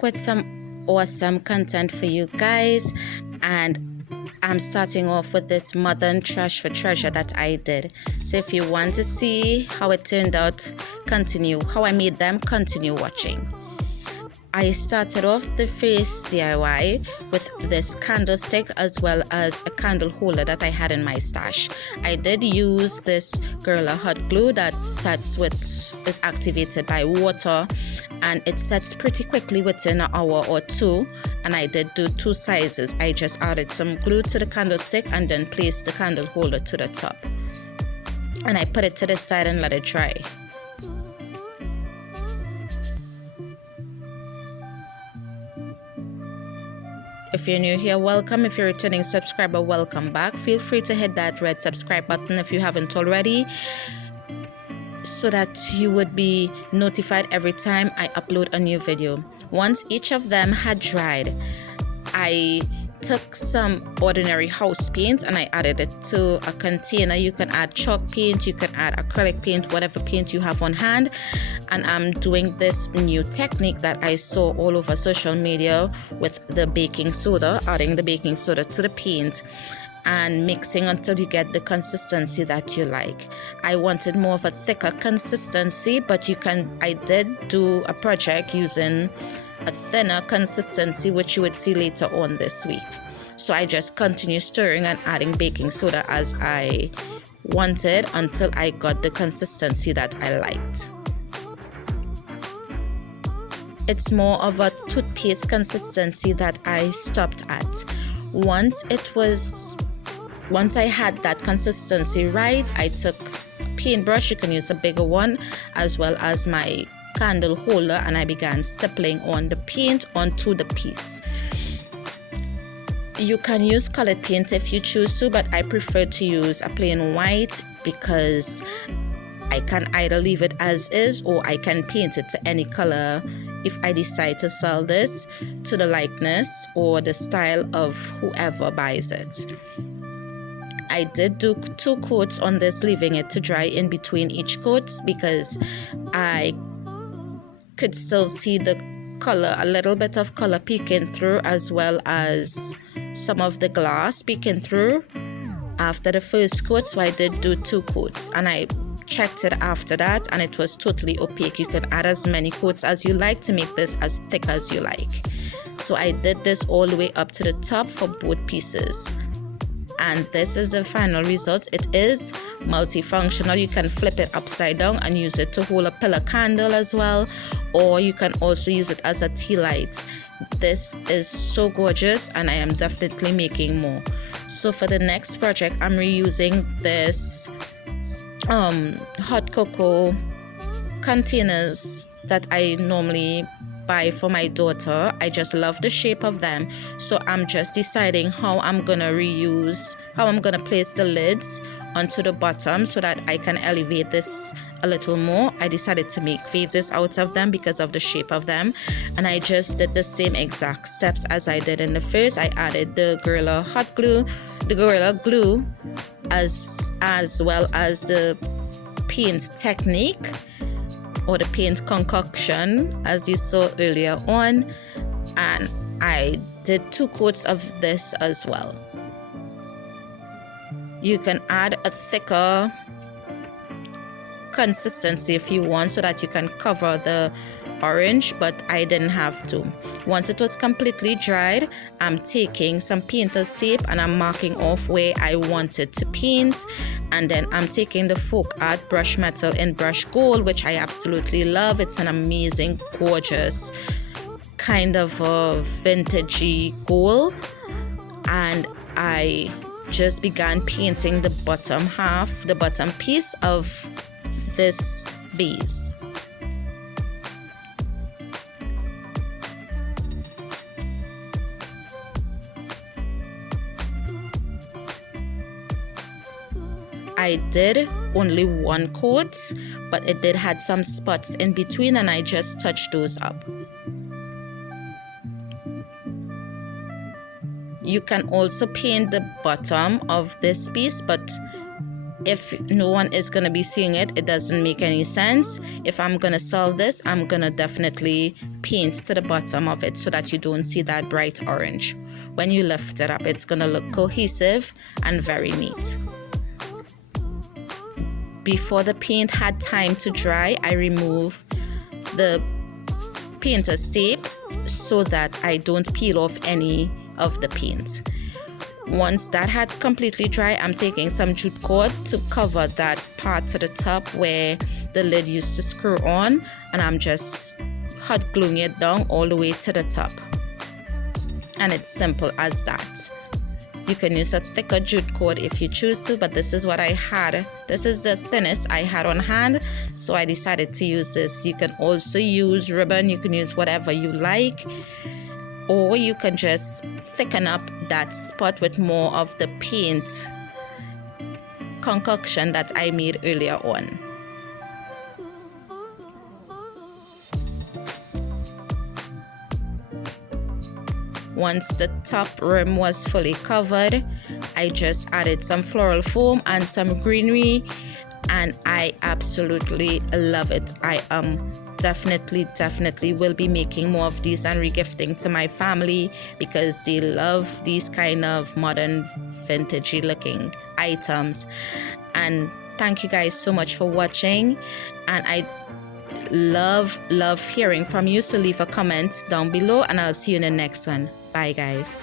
back with some awesome content for you guys, and I'm starting off with this modern trash for treasure that I did. So if you want to see how it turned out, how I made them, continue watching. I started off the face DIY with this candlestick as well as a candle holder that I had in my stash. I did use this Gorilla hot glue that is activated by water, and it sets pretty quickly within an hour or two. And I did do two sizes. I just added some glue to the candlestick and then placed the candle holder to the top. And I put it to the side and let it dry. If you're new here, welcome. If you're a returning subscriber, welcome back. Feel free to hit that red subscribe button if you haven't already, so that you would be notified every time I upload a new video. Once each of them had dried, I took some ordinary house paint and I added it to a container. You can add chalk paint, you can add acrylic paint, whatever paint you have on hand. And I'm doing this new technique that I saw all over social media with the baking soda, adding the baking soda to the paint and mixing until you get the consistency that you like. I wanted more of a thicker consistency, but I did do a project using a thinner consistency, which you would see later on this week. So I just continue stirring and adding baking soda as I wanted until I got the consistency that I liked. It's more of a toothpaste consistency that I stopped at. Once I had that consistency right, I took a paintbrush, you can use a bigger one, as well as my candle holder, and I began stippling on the paint onto the piece. You can use colored paint if you choose to, but I prefer to use a plain white because I can either leave it as is or I can paint it to any color if I decide to sell this to the likeness or the style of whoever buys it. I did do 2 coats on this, leaving it to dry in between each coat because I could still see the color, a little bit of color peeking through, as well as some of the glass peeking through after the first coat. So I did do 2 coats and I checked it after that and it was totally opaque. You can add as many coats as you like to make this as thick as you like. So I did this all the way up to the top for both pieces. And this is the final result. It is multifunctional. You can flip it upside down and use it to hold a pillar candle as well, or you can also use it as a tea light. This is so gorgeous and I am definitely making more. So for the next project, I'm reusing this hot cocoa containers that I normally buy for my daughter. I just love the shape of them, so I'm just deciding how I'm gonna place the lids onto the bottom so that I can elevate this a little more. I decided to make vases out of them because of the shape of them, and I just did the same exact steps as I did in the first. I added the Gorilla glue as well as the paint technique or the paint concoction as you saw earlier on, and I did 2 coats of this as well. You can add a thicker consistency if you want so that you can cover the orange, but I didn't have to. Once it was completely dried, I'm taking some painter's tape and I'm marking off where I wanted to paint, and then I'm taking the Folk Art brush metal in brush gold, which I absolutely love. It's an amazing, gorgeous kind of a vintagey gold, and I just began painting the bottom piece of this vase. I did only 1 coat, but it did have some spots in between and I just touched those up. You can also paint the bottom of this piece, but if no one is going to be seeing it, it doesn't make any sense. If I'm going to sell this, I'm going to definitely paint to the bottom of it so that you don't see that bright orange. When you lift it up, it's going to look cohesive and very neat. Before the paint had time to dry, I remove the painter's tape so that I don't peel off any of the paint. Once that had completely dry, I'm taking some jute cord to cover that part to the top where the lid used to screw on, and I'm just hot gluing it down all the way to the top. And it's simple as that. You can use a thicker jute cord if you choose to, but this is what I had. This is the thinnest I had on hand, so I decided to use this. You can also use ribbon, you can use whatever you like, or you can just thicken up that spot with more of the paint concoction that I made earlier on. Once the top rim was fully covered, I just added some floral foam and some greenery, and I absolutely love it. I definitely will be making more of these and regifting to my family because they love these kind of modern vintagey looking items. And thank you guys so much for watching, and I love hearing from you, so leave a comment down below and I'll see you in the next one. Bye guys.